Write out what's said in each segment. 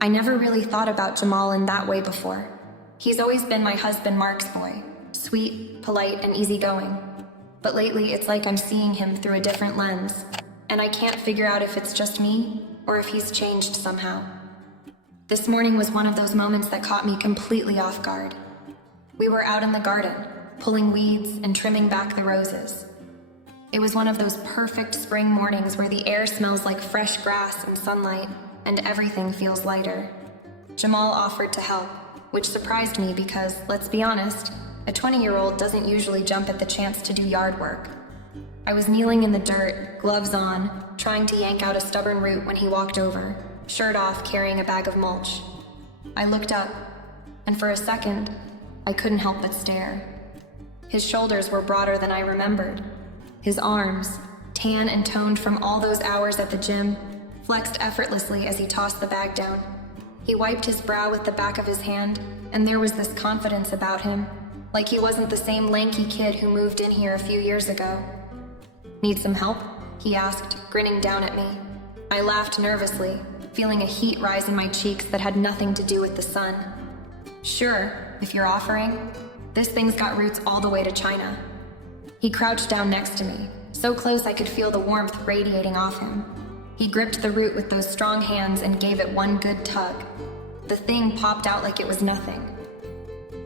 I never really thought about Jamal in that way before. He's always been my husband Mark's boy, sweet, polite, and easygoing. But lately, it's like I'm seeing him through a different lens, and I can't figure out if it's just me or if he's changed somehow. This morning was one of those moments that caught me completely off guard. We were out in the garden, pulling weeds and trimming back the roses. It was one of those perfect spring mornings where the air smells like fresh grass and sunlight, and everything feels lighter. Jamal offered to help, which surprised me because, let's be honest, a 20-year-old doesn't usually jump at the chance to do yard work. I was kneeling in the dirt, gloves on, trying to yank out a stubborn root when he walked over, shirt off, carrying a bag of mulch. I looked up, and for a second, I couldn't help but stare. His shoulders were broader than I remembered. His arms, tan and toned from all those hours at the gym, flexed effortlessly as he tossed the bag down. He wiped his brow with the back of his hand, and there was this confidence about him, like he wasn't the same lanky kid who moved in here a few years ago. "Need some help?" he asked, grinning down at me. I laughed nervously, feeling a heat rise in my cheeks that had nothing to do with the sun. "Sure, if you're offering. This thing's got roots all the way to China." He crouched down next to me, so close I could feel the warmth radiating off him. He gripped the root with those strong hands and gave it one good tug. The thing popped out like it was nothing.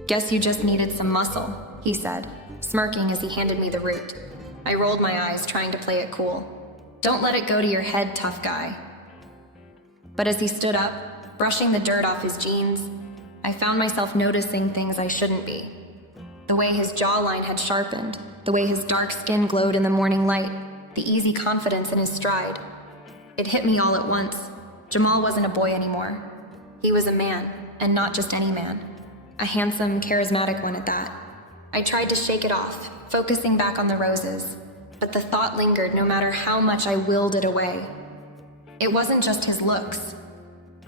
"Guess you just needed some muscle," he said, smirking as he handed me the root. I rolled my eyes, trying to play it cool. "Don't let it go to your head, tough guy." But as he stood up, brushing the dirt off his jeans, I found myself noticing things I shouldn't be. The way his jawline had sharpened, the way his dark skin glowed in the morning light, the easy confidence in his stride. It hit me all at once. Jamal wasn't a boy anymore. He was a man, and not just any man. A handsome, charismatic one at that. I tried to shake it off, focusing back on the roses, but the thought lingered no matter how much I willed it away. It wasn't just his looks.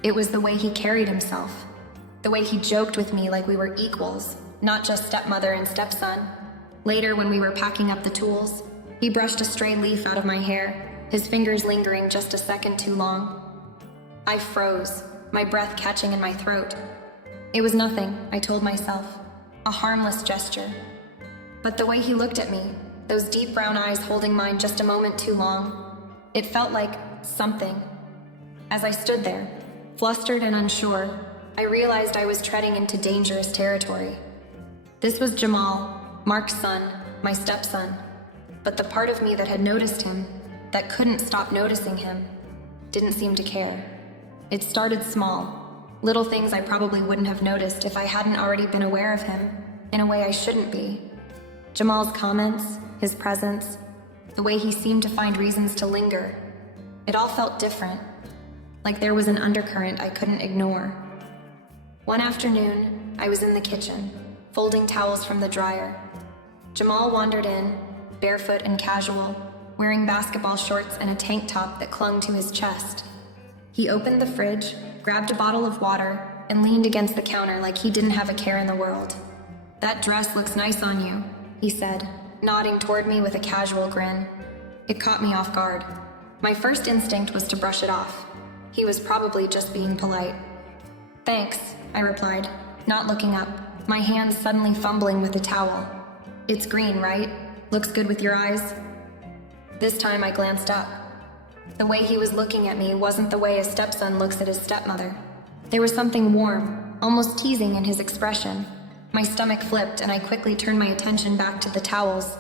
It was the way he carried himself, the way he joked with me like we were equals, not just stepmother and stepson. Later, when we were packing up the tools, he brushed a stray leaf out of my hair, his fingers lingering just a second too long. I froze, my breath catching in my throat. It was nothing, I told myself, a harmless gesture. But the way he looked at me, those deep brown eyes holding mine just a moment too long, it felt like something. As I stood there, flustered and unsure, I realized I was treading into dangerous territory. This was Jamal, Mark's son, my stepson, but the part of me that had noticed him, that couldn't stop noticing him, didn't seem to care. It started small, little things I probably wouldn't have noticed if I hadn't already been aware of him, in a way I shouldn't be. Jamal's comments, his presence, the way he seemed to find reasons to linger, it all felt different, like there was an undercurrent I couldn't ignore. One afternoon, I was in the kitchen, folding towels from the dryer. Jamal wandered in, barefoot and casual, wearing basketball shorts and a tank top that clung to his chest. He opened the fridge, grabbed a bottle of water, and leaned against the counter like he didn't have a care in the world. "That dress looks nice on you," he said, nodding toward me with a casual grin. It caught me off guard. My first instinct was to brush it off. He was probably just being polite. "Thanks," I replied, not looking up, my hands suddenly fumbling with the towel. "It's green, right? Looks good with your eyes?" This time I glanced up. The way he was looking at me wasn't the way a stepson looks at his stepmother. There was something warm, almost teasing in his expression. My stomach flipped and I quickly turned my attention back to the towels.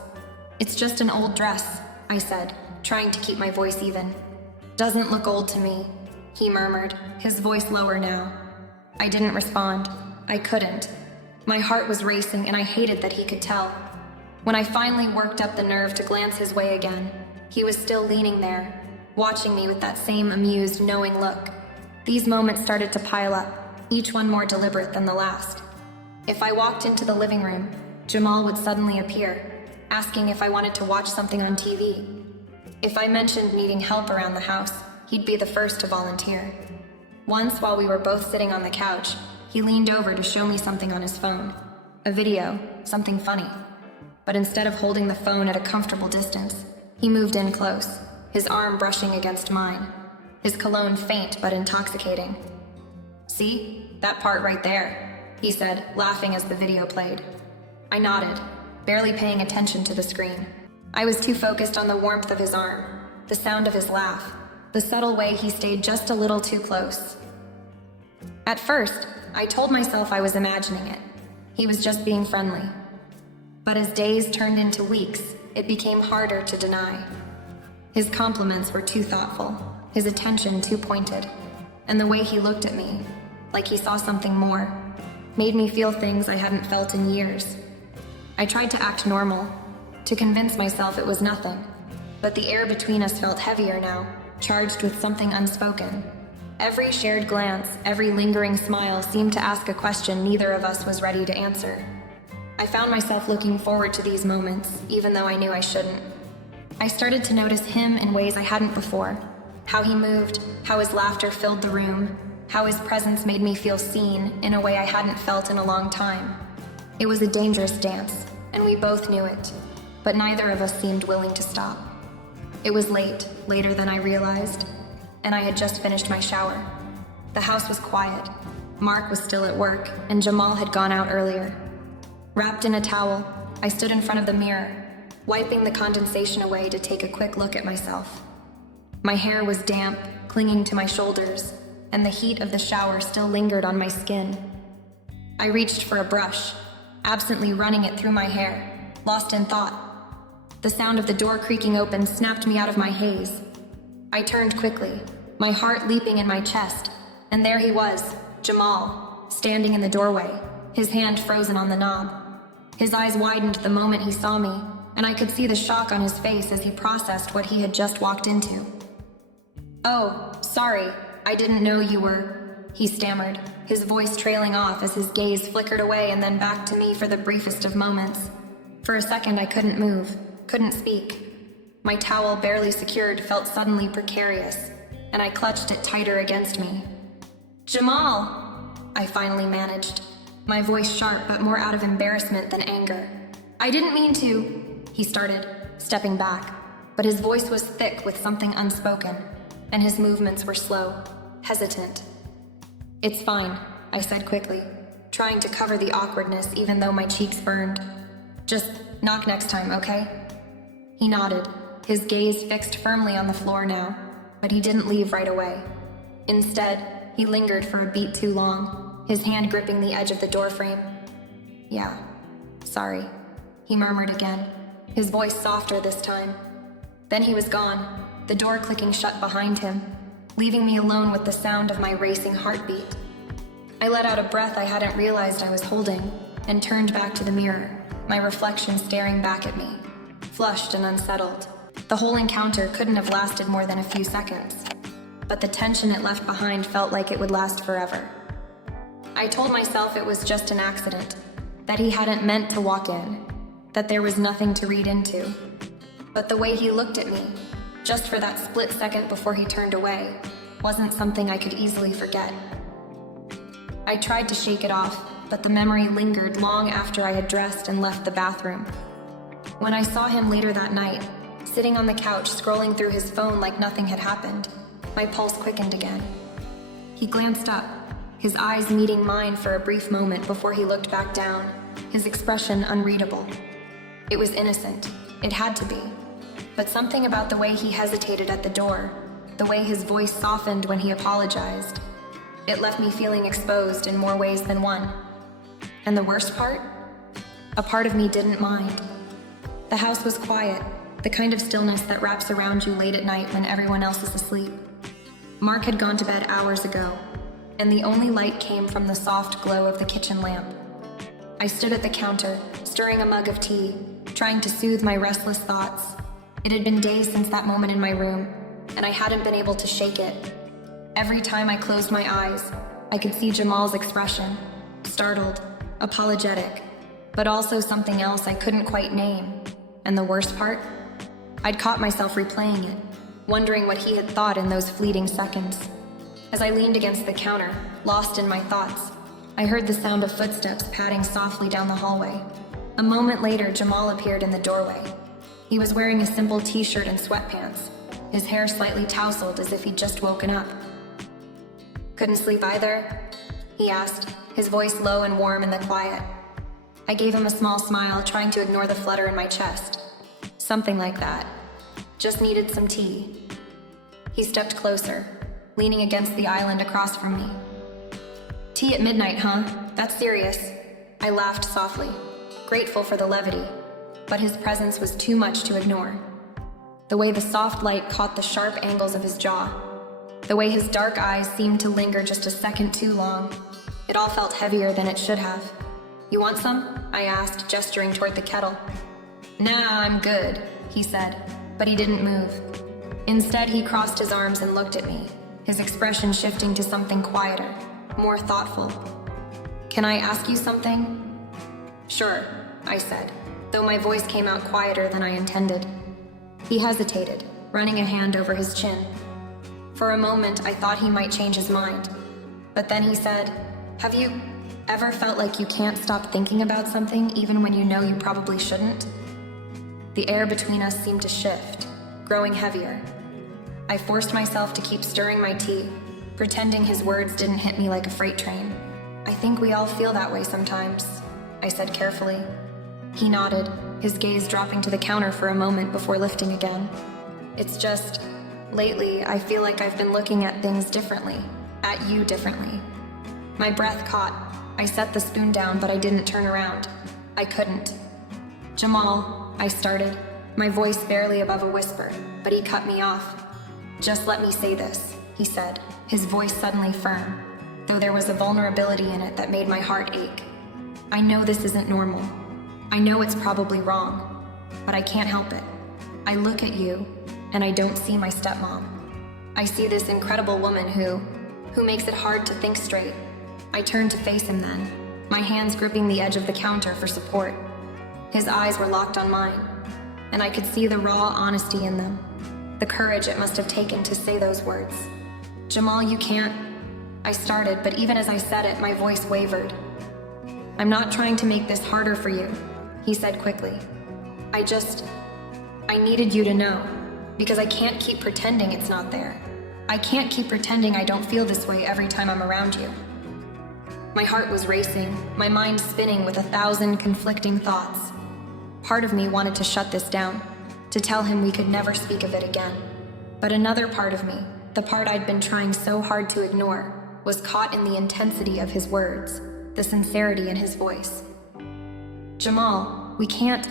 "It's just an old dress," I said, trying to keep my voice even. "Doesn't look old to me," he murmured, his voice lower now. I didn't respond. I couldn't. My heart was racing and I hated that he could tell. When I finally worked up the nerve to glance his way again, he was still leaning there, watching me with that same amused, knowing look. These moments started to pile up, each one more deliberate than the last. If I walked into the living room, Jamal would suddenly appear, asking if I wanted to watch something on TV. If I mentioned needing help around the house, he'd be the first to volunteer. Once, while we were both sitting on the couch, he leaned over to show me something on his phone. A video, something funny. But instead of holding the phone at a comfortable distance, he moved in close, his arm brushing against mine, his cologne faint but intoxicating. "See? That part right there," he said, laughing as the video played. I nodded, barely paying attention to the screen. I was too focused on the warmth of his arm, the sound of his laugh, the subtle way he stayed just a little too close. At first, I told myself I was imagining it. He was just being friendly. But as days turned into weeks, it became harder to deny. His compliments were too thoughtful, his attention too pointed, and the way he looked at me, like he saw something more, made me feel things I hadn't felt in years. I tried to act normal, to convince myself it was nothing, but the air between us felt heavier now, charged with something unspoken. Every shared glance, every lingering smile seemed to ask a question neither of us was ready to answer. I found myself looking forward to these moments, even though I knew I shouldn't. I started to notice him in ways I hadn't before. How he moved, how his laughter filled the room, how his presence made me feel seen in a way I hadn't felt in a long time. It was a dangerous dance, and we both knew it, but neither of us seemed willing to stop. It was late, later than I realized, and I had just finished my shower. The house was quiet. Mark was still at work, and Jamal had gone out earlier. Wrapped in a towel, I stood in front of the mirror, wiping the condensation away to take a quick look at myself. My hair was damp, clinging to my shoulders, and the heat of the shower still lingered on my skin. I reached for a brush, absently running it through my hair, lost in thought. The sound of the door creaking open snapped me out of my haze. I turned quickly, my heart leaping in my chest, and there he was, Jamal, standing in the doorway, his hand frozen on the knob. His eyes widened the moment he saw me, and I could see the shock on his face as he processed what he had just walked into. "Oh, sorry, I didn't know you were," he stammered, his voice trailing off as his gaze flickered away and then back to me for the briefest of moments. For a second I couldn't move, couldn't speak. My towel, barely secured, felt suddenly precarious, and I clutched it tighter against me. "Jamal!" I finally managed, my voice sharp but more out of embarrassment than anger. "I didn't mean to," he started, stepping back, but his voice was thick with something unspoken, and his movements were slow, hesitant. "It's fine," I said quickly, trying to cover the awkwardness even though my cheeks burned. "Just knock next time, okay?" He nodded, his gaze fixed firmly on the floor now, but he didn't leave right away. Instead, he lingered for a beat too long, his hand gripping the edge of the doorframe. "Yeah, sorry," he murmured again, his voice softer this time. Then he was gone, the door clicking shut behind him, leaving me alone with the sound of my racing heartbeat. I let out a breath I hadn't realized I was holding, and turned back to the mirror, my reflection staring back at me, flushed and unsettled. The whole encounter couldn't have lasted more than a few seconds, but the tension it left behind felt like it would last forever. I told myself it was just an accident, that he hadn't meant to walk in, that there was nothing to read into. But the way he looked at me, just for that split second before he turned away, wasn't something I could easily forget. I tried to shake it off, but the memory lingered long after I had dressed and left the bathroom. When I saw him later that night, sitting on the couch scrolling through his phone like nothing had happened, my pulse quickened again. He glanced up, his eyes meeting mine for a brief moment before he looked back down, his expression unreadable. It was innocent, it had to be, but something about the way he hesitated at the door, the way his voice softened when he apologized, it left me feeling exposed in more ways than one. And the worst part? A part of me didn't mind. The house was quiet, the kind of stillness that wraps around you late at night when everyone else is asleep. Mark had gone to bed hours ago, and the only light came from the soft glow of the kitchen lamp. I stood at the counter, stirring a mug of tea, trying to soothe my restless thoughts. It had been days since that moment in my room, and I hadn't been able to shake it. Every time I closed my eyes, I could see Jamal's expression, startled, apologetic, but also something else I couldn't quite name. And the worst part? I'd caught myself replaying it, wondering what he had thought in those fleeting seconds. As I leaned against the counter, lost in my thoughts, I heard the sound of footsteps padding softly down the hallway. A moment later, Jamal appeared in the doorway. He was wearing a simple t-shirt and sweatpants, his hair slightly tousled as if he'd just woken up. "Couldn't sleep either?" he asked, his voice low and warm in the quiet. I gave him a small smile, trying to ignore the flutter in my chest. Something like that. Just needed some tea. He stepped closer, leaning against the island across from me. Tea at midnight, huh? That's serious. I laughed softly, grateful for the levity, but his presence was too much to ignore. The way the soft light caught the sharp angles of his jaw, the way his dark eyes seemed to linger just a second too long, it all felt heavier than it should have. You want some? I asked, gesturing toward the kettle. Nah, I'm good, he said, but he didn't move. Instead, he crossed his arms and looked at me, his expression shifting to something quieter, more thoughtful. Can I ask you something? Sure, I said, though my voice came out quieter than I intended. He hesitated, running a hand over his chin. For a moment, I thought he might change his mind. But then he said, Have you ever felt like you can't stop thinking about something even when you know you probably shouldn't? The air between us seemed to shift, growing heavier. I forced myself to keep stirring my tea, pretending his words didn't hit me like a freight train. I think we all feel that way sometimes, I said carefully. He nodded, his gaze dropping to the counter for a moment before lifting again. It's just, lately, I feel like I've been looking at things differently, at you differently. My breath caught. I set the spoon down, but I didn't turn around. I couldn't. Jamal, I started, my voice barely above a whisper, but he cut me off. Just let me say this, he said, his voice suddenly firm, though there was a vulnerability in it that made my heart ache. I know this isn't normal. I know it's probably wrong, but I can't help it. I look at you, and I don't see my stepmom. I see this incredible woman who makes it hard to think straight. I turned to face him then, my hands gripping the edge of the counter for support. His eyes were locked on mine, and I could see the raw honesty in them, the courage it must have taken to say those words. Jamal, you can't... I started, but even as I said it, my voice wavered. I'm not trying to make this harder for you, he said quickly. I needed you to know, because I can't keep pretending it's not there. I can't keep pretending I don't feel this way every time I'm around you. My heart was racing, my mind spinning with 1,000 conflicting thoughts. Part of me wanted to shut this down, to tell him we could never speak of it again. But another part of me, the part I'd been trying so hard to ignore, was caught in the intensity of his words, the sincerity in his voice. Jamal, we can't,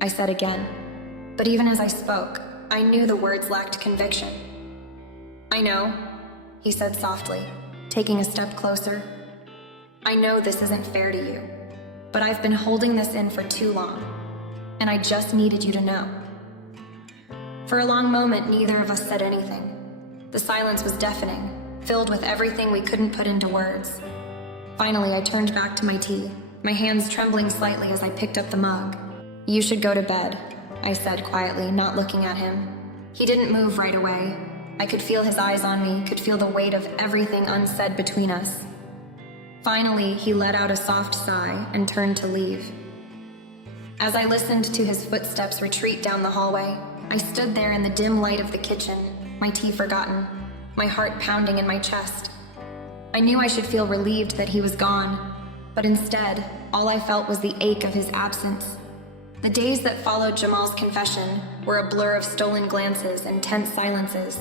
I said again. But even as I spoke, I knew the words lacked conviction. I know, he said softly, taking a step closer. I know this isn't fair to you, but I've been holding this in for too long, and I just needed you to know. For a long moment, neither of us said anything. The silence was deafening, filled with everything we couldn't put into words. Finally, I turned back to my tea, my hands trembling slightly as I picked up the mug. You should go to bed, I said quietly, not looking at him. He didn't move right away. I could feel his eyes on me, could feel the weight of everything unsaid between us. Finally, he let out a soft sigh and turned to leave. As I listened to his footsteps retreat down the hallway, I stood there in the dim light of the kitchen, my tea forgotten, my heart pounding in my chest. I knew I should feel relieved that he was gone, but instead, all I felt was the ache of his absence. The days that followed Jamal's confession were a blur of stolen glances and tense silences.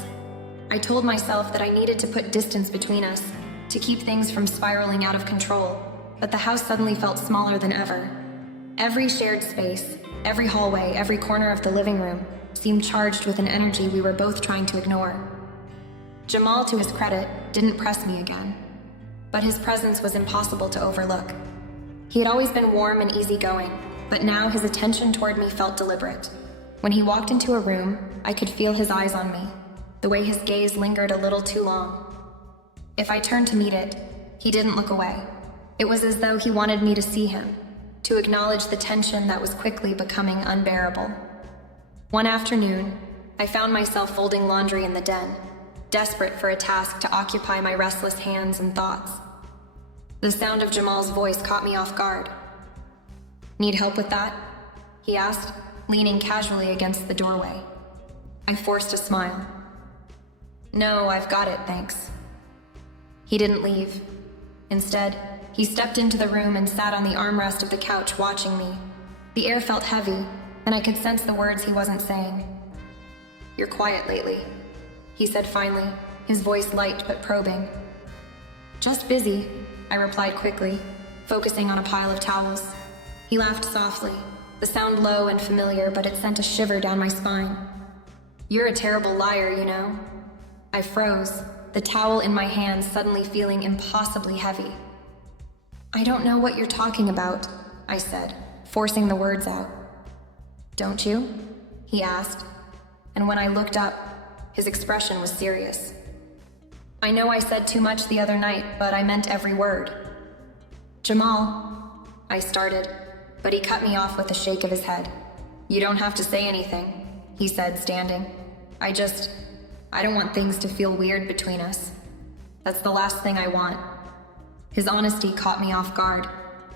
I told myself that I needed to put distance between us, to keep things from spiraling out of control, but the house suddenly felt smaller than ever. Every shared space, every hallway, every corner of the living room seemed charged with an energy we were both trying to ignore. Jamal, to his credit, didn't press me again, but his presence was impossible to overlook. He had always been warm and easygoing, but now his attention toward me felt deliberate. When he walked into a room, I could feel his eyes on me, the way his gaze lingered a little too long. If I turned to meet it, he didn't look away. It was as though he wanted me to see him, to acknowledge the tension that was quickly becoming unbearable. One afternoon, I found myself folding laundry in the den, desperate for a task to occupy my restless hands and thoughts. The sound of Jamal's voice caught me off guard. Need help with that? He asked, leaning casually against the doorway. I forced a smile. No, I've got it, thanks. He didn't leave. Instead, he stepped into the room and sat on the armrest of the couch watching me. The air felt heavy, and I could sense the words he wasn't saying. "You're quiet lately," he said finally, his voice light but probing. "Just busy," I replied quickly, focusing on a pile of towels. He laughed softly, the sound low and familiar, but it sent a shiver down my spine. "You're a terrible liar, you know." I froze, the towel in my hand suddenly feeling impossibly heavy. "I don't know what you're talking about," I said, forcing the words out. "Don't you?" he asked, and when I looked up, his expression was serious. "I know I said too much the other night, but I meant every word." "Jamal," I started, but he cut me off with a shake of his head. "You don't have to say anything," he said, standing. I don't want things to feel weird between us. That's the last thing I want." His honesty caught me off guard,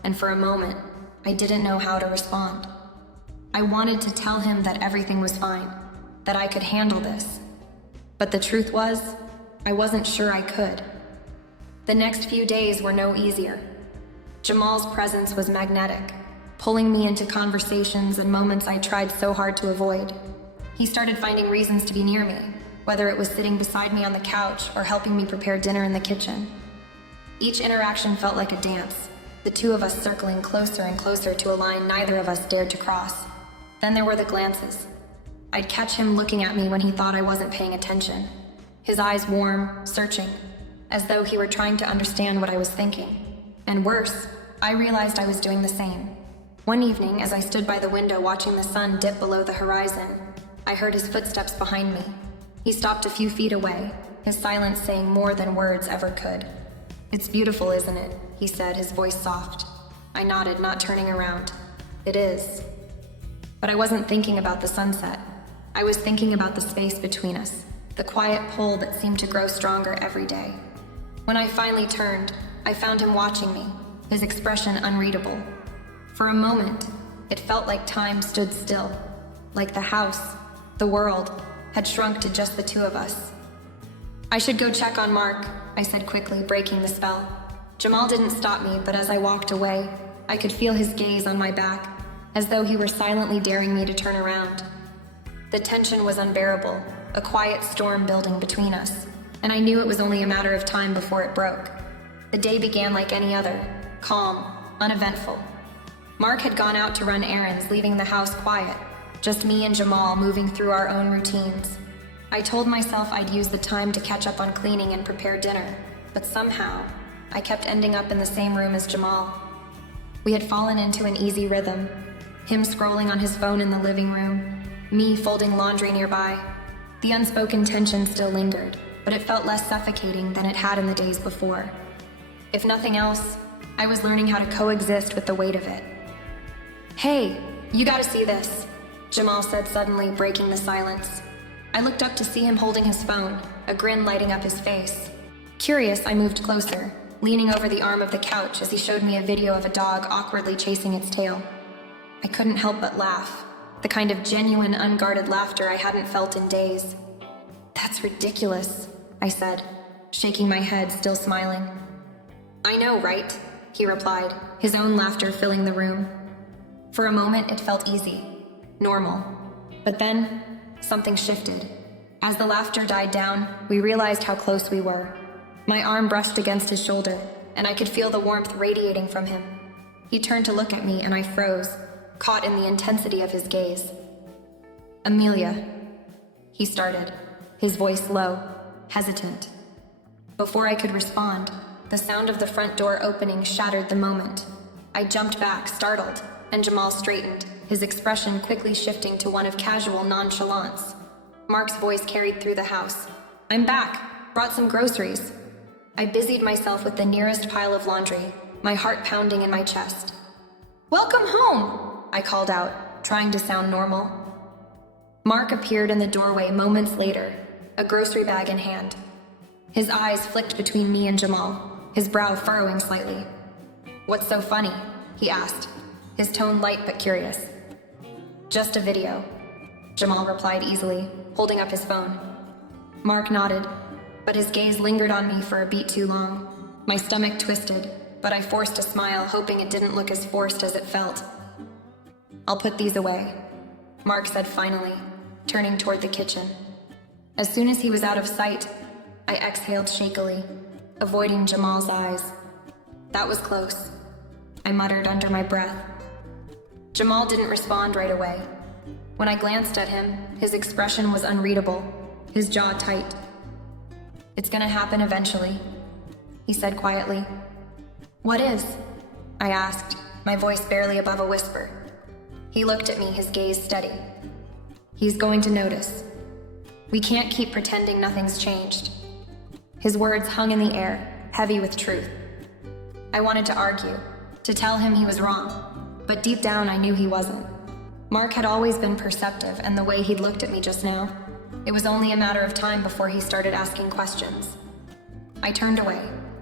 and for a moment, I didn't know how to respond. I wanted to tell him that everything was fine, that I could handle this. But the truth was, I wasn't sure I could. The next few days were no easier. Jamal's presence was magnetic, pulling me into conversations and moments I tried so hard to avoid. He started finding reasons to be near me, whether it was sitting beside me on the couch or helping me prepare dinner in the kitchen. Each interaction felt like a dance, the two of us circling closer and closer to a line neither of us dared to cross. Then there were the glances. I'd catch him looking at me when he thought I wasn't paying attention, his eyes warm, searching, as though he were trying to understand what I was thinking. And worse, I realized I was doing the same. One evening, as I stood by the window watching the sun dip below the horizon, I heard his footsteps behind me. He stopped a few feet away, his silence saying more than words ever could. "It's beautiful, isn't it?" he said, his voice soft. I nodded, not turning around. "It is." But I wasn't thinking about the sunset. I was thinking about the space between us, the quiet pull that seemed to grow stronger every day. When I finally turned, I found him watching me, his expression unreadable. For a moment, it felt like time stood still, like the house, the world, had shrunk to just the two of us. "I should go check on Mark," I said quickly, breaking the spell. Jamal didn't stop me, but as I walked away, I could feel his gaze on my back, as though he were silently daring me to turn around. The tension was unbearable, a quiet storm building between us, and I knew it was only a matter of time before it broke. The day began like any other, calm, uneventful. Mark had gone out to run errands, leaving the house quiet, just me and Jamal moving through our own routines. I told myself I'd use the time to catch up on cleaning and prepare dinner, but somehow, I kept ending up in the same room as Jamal. We had fallen into an easy rhythm, him scrolling on his phone in the living room, me folding laundry nearby. The unspoken tension still lingered, but it felt less suffocating than it had in the days before. If nothing else, I was learning how to coexist with the weight of it. "Hey, you gotta see this," Jamal said suddenly, breaking the silence. I looked up to see him holding his phone, a grin lighting up his face. Curious, I moved closer, leaning over the arm of the couch as he showed me a video of a dog awkwardly chasing its tail. I couldn't help but laugh, the kind of genuine, unguarded laughter I hadn't felt in days. "That's ridiculous," I said, shaking my head, still smiling. "I know, right?" he replied, his own laughter filling the room. For a moment, it felt easy, normal. But then, something shifted. As the laughter died down, we realized how close we were. My arm brushed against his shoulder, and I could feel the warmth radiating from him. He turned to look at me, and I froze, caught in the intensity of his gaze. "Amelia," he started, his voice low, hesitant. Before I could respond, the sound of the front door opening shattered the moment. I jumped back, startled, and Jamal straightened, his expression quickly shifting to one of casual nonchalance. Mark's voice carried through the house. "I'm back. Brought some groceries." I busied myself with the nearest pile of laundry, my heart pounding in my chest. "Welcome home," I called out, trying to sound normal. Mark appeared in the doorway moments later, a grocery bag in hand. His eyes flicked between me and Jamal, his brow furrowing slightly. "What's so funny?" he asked, his tone light but curious. "Just a video," Jamal replied easily, holding up his phone. Mark nodded, but his gaze lingered on me for a beat too long. My stomach twisted, but I forced a smile, hoping it didn't look as forced as it felt. "I'll put these away," Mark said finally, turning toward the kitchen. As soon as he was out of sight, I exhaled shakily, avoiding Jamal's eyes. "That was close," I muttered under my breath. Jamal didn't respond right away. When I glanced at him, his expression was unreadable, his jaw tight. "It's gonna happen eventually," he said quietly. "What is?" I asked, my voice barely above a whisper. He looked at me, his gaze steady. "He's going to notice. We can't keep pretending nothing's changed." His words hung in the air, heavy with truth. I wanted to argue, to tell him he was wrong, but deep down I knew he wasn't. Mark had always been perceptive, and the way he'd looked at me just now, it was only a matter of time before he started asking questions. I turned away,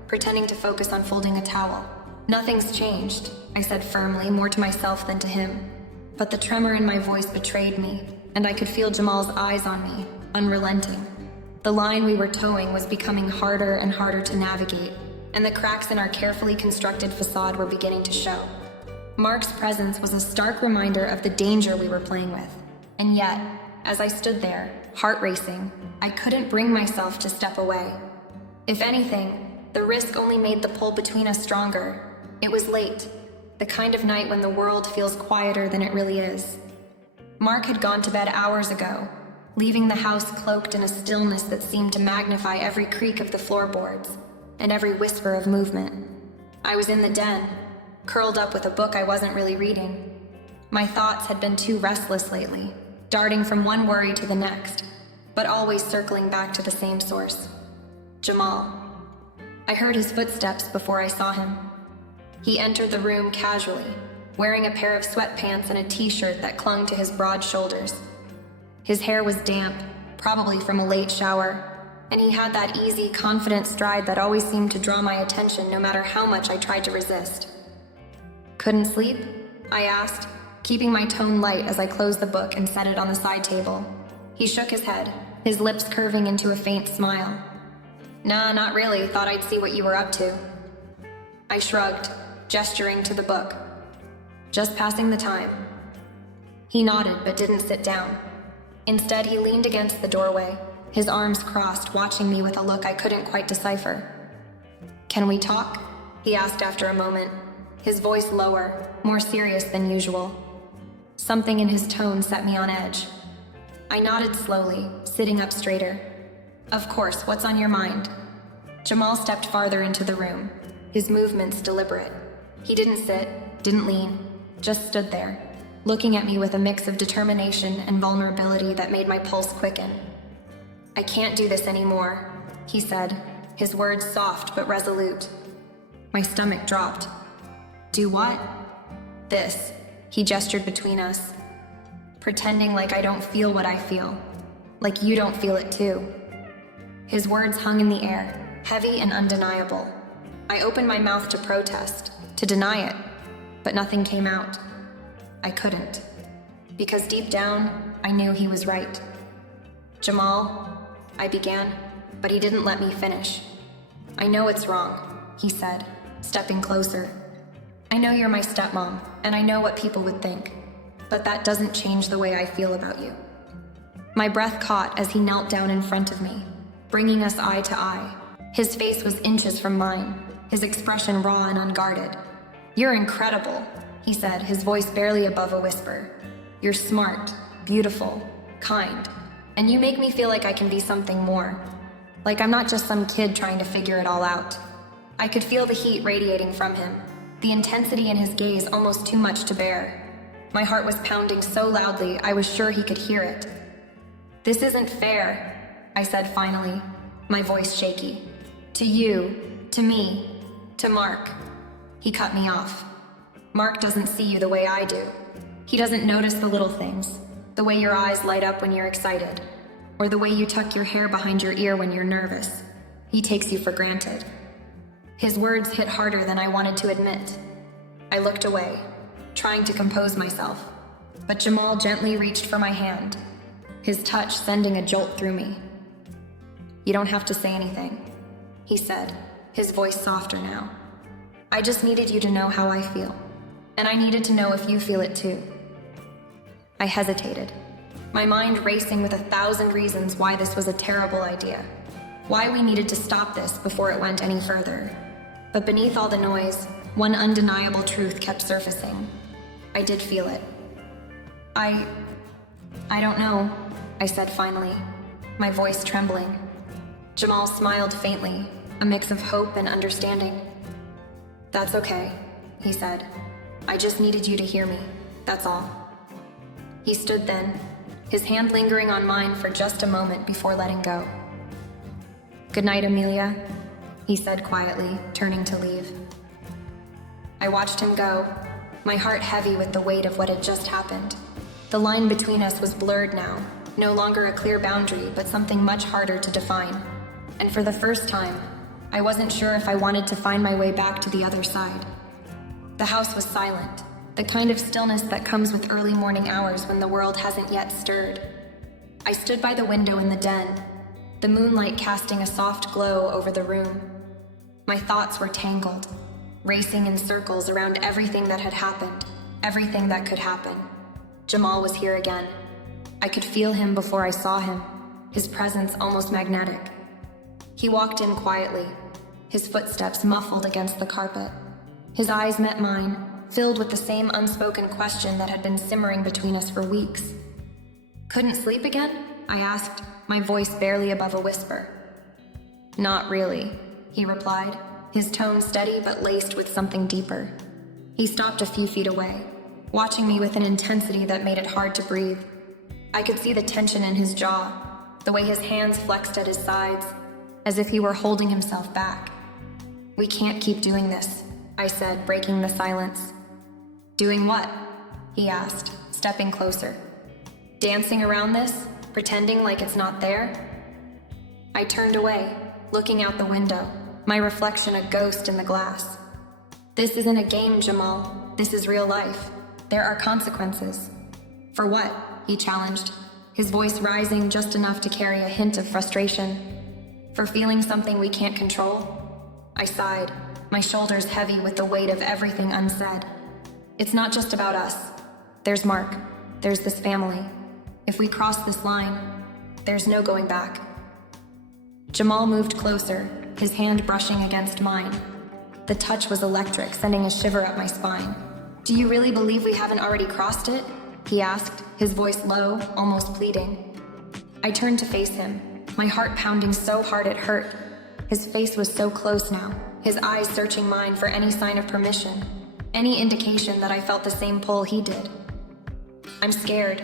pretending to focus on folding a towel. "Nothing's changed," I said firmly, more to myself than to him. But the tremor in my voice betrayed me, and I could feel Jamal's eyes on me, unrelenting. The line we were towing was becoming harder and harder to navigate, and the cracks in our carefully constructed facade were beginning to show. Mark's presence was a stark reminder of the danger we were playing with. And yet, as I stood there, heart racing, I couldn't bring myself to step away. If anything, the risk only made the pull between us stronger. It was late, the kind of night when the world feels quieter than it really is. Mark had gone to bed hours ago, leaving the house cloaked in a stillness that seemed to magnify every creak of the floorboards and every whisper of movement. I was in the den, curled up with a book I wasn't really reading. My thoughts had been too restless lately, darting from one worry to the next, but always circling back to the same source. Jamal. I heard his footsteps before I saw him. He entered the room casually, wearing a pair of sweatpants and a t-shirt that clung to his broad shoulders. His hair was damp, probably from a late shower, and he had that easy, confident stride that always seemed to draw my attention no matter how much I tried to resist. "Couldn't sleep?" I asked, keeping my tone light as I closed the book and set it on the side table. He shook his head, his lips curving into a faint smile. "Nah, not really. Thought I'd see what you were up to." I shrugged, gesturing to the book. "Just passing the time." He nodded but didn't sit down. Instead, he leaned against the doorway, his arms crossed, watching me with a look I couldn't quite decipher. "Can we talk?" he asked after a moment, his voice lower, more serious than usual. Something in his tone set me on edge. I nodded slowly, sitting up straighter. "Of course, what's on your mind?" Jamal stepped farther into the room, his movements deliberate. He didn't sit, didn't lean, just stood there, looking at me with a mix of determination and vulnerability that made my pulse quicken. "I can't do this anymore," he said, his words soft but resolute. My stomach dropped. "Do what?" "This," he gestured between us, pretending like I don't feel what I feel, like you don't feel it too. His words hung in the air, heavy and undeniable. I opened my mouth to protest, to deny it, but nothing came out. I couldn't, because deep down, I knew he was right. "Jamal," I began, but he didn't let me finish. "I know it's wrong," he said, stepping closer. "I know you're my stepmom, and I know what people would think, but that doesn't change the way I feel about you." My breath caught as he knelt down in front of me, bringing us eye to eye. His face was inches from mine, his expression raw and unguarded. "You're incredible," he said, his voice barely above a whisper. "You're smart, beautiful, kind, and you make me feel like I can be something more. Like I'm not just some kid trying to figure it all out." I could feel the heat radiating from him, the intensity in his gaze almost too much to bear. My heart was pounding so loudly I was sure he could hear it. "This isn't fair," I said finally, my voice shaky. "To you, to me, to Mark." He cut me off. "Mark doesn't see you the way I do. He doesn't notice the little things, the way your eyes light up when you're excited, or the way you tuck your hair behind your ear when you're nervous. He takes you for granted." His words hit harder than I wanted to admit. I looked away, trying to compose myself, but Jamal gently reached for my hand, his touch sending a jolt through me. "You don't have to say anything," he said, his voice softer now. "I just needed you to know how I feel, and I needed to know if you feel it too." I hesitated, my mind racing with 1,000 reasons why this was a terrible idea, why we needed to stop this before it went any further. But beneath all the noise, one undeniable truth kept surfacing. I did feel it. I don't know, I said finally, my voice trembling. Jamal smiled faintly, a mix of hope and understanding. "That's okay," he said. "I just needed you to hear me, that's all." He stood then, his hand lingering on mine for just a moment before letting go. "Good night, Amelia," he said quietly, turning to leave. I watched him go, my heart heavy with the weight of what had just happened. The line between us was blurred now, no longer a clear boundary, but something much harder to define. And for the first time, I wasn't sure if I wanted to find my way back to the other side. The house was silent, the kind of stillness that comes with early morning hours when the world hasn't yet stirred. I stood by the window in the den, the moonlight casting a soft glow over the room. My thoughts were tangled, racing in circles around everything that had happened, everything that could happen. Jamal was here again. I could feel him before I saw him, his presence almost magnetic. He walked in quietly, his footsteps muffled against the carpet. His eyes met mine, filled with the same unspoken question that had been simmering between us for weeks. "Couldn't sleep again?" I asked, my voice barely above a whisper. "Not really," he replied, his tone steady but laced with something deeper. He stopped a few feet away, watching me with an intensity that made it hard to breathe. I could see the tension in his jaw, the way his hands flexed at his sides, as if he were holding himself back. "We can't keep doing this," I said, breaking the silence. "Doing what?" he asked, stepping closer. "Dancing around this, pretending like it's not there?" I turned away, looking out the window, my reflection a ghost in the glass. "This isn't a game, Jamal. This is real life. There are consequences." "For what?" he challenged, his voice rising just enough to carry a hint of frustration. "For feeling something we can't control?" I sighed, my shoulders heavy with the weight of everything unsaid. "It's not just about us. There's Mark. There's this family. If we cross this line, there's no going back." Jamal moved closer, his hand brushing against mine. The touch was electric, sending a shiver up my spine. "Do you really believe we haven't already crossed it?" he asked, his voice low, almost pleading. I turned to face him, my heart pounding so hard it hurt. His face was so close now, his eyes searching mine for any sign of permission, any indication that I felt the same pull he did. "I'm scared,"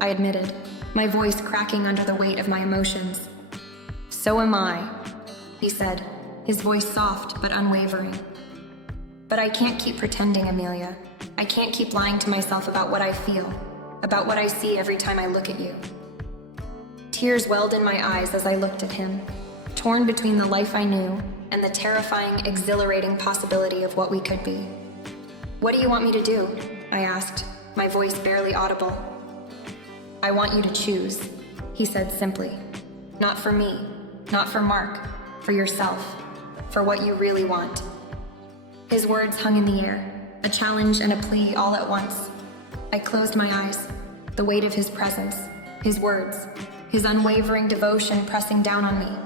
I admitted, my voice cracking under the weight of my emotions. "So am I," he said, his voice soft but unwavering. "But I can't keep pretending, Amelia. I can't keep lying to myself about what I feel, about what I see every time I look at you." Tears welled in my eyes as I looked at him, torn between the life I knew and the terrifying, exhilarating possibility of what we could be. "What do you want me to do?" I asked, my voice barely audible. "I want you to choose," he said simply. "Not for me, not for Mark, for yourself, for what you really want." His words hung in the air, a challenge and a plea all at once. I closed my eyes, the weight of his presence, his words, his unwavering devotion pressing down on me.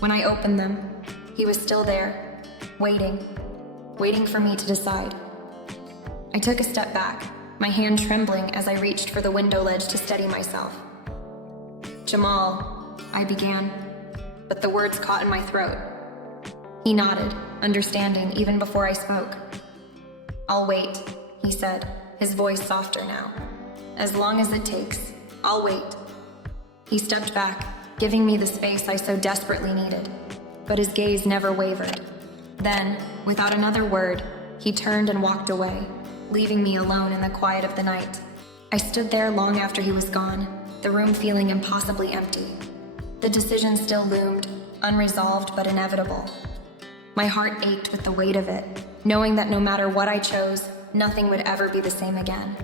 When I opened them, he was still there, waiting for me to decide. I took a step back, my hand trembling as I reached for the window ledge to steady myself. "Jamal," I began, but the words caught in my throat. He nodded, understanding even before I spoke. "I'll wait," he said, his voice softer now. "As long as it takes, I'll wait." He stepped back, giving me the space I so desperately needed, but his gaze never wavered. Then, without another word, he turned and walked away, leaving me alone in the quiet of the night. I stood there long after he was gone, the room feeling impossibly empty. The decision still loomed, unresolved but inevitable. My heart ached with the weight of it, knowing that no matter what I chose, nothing would ever be the same again.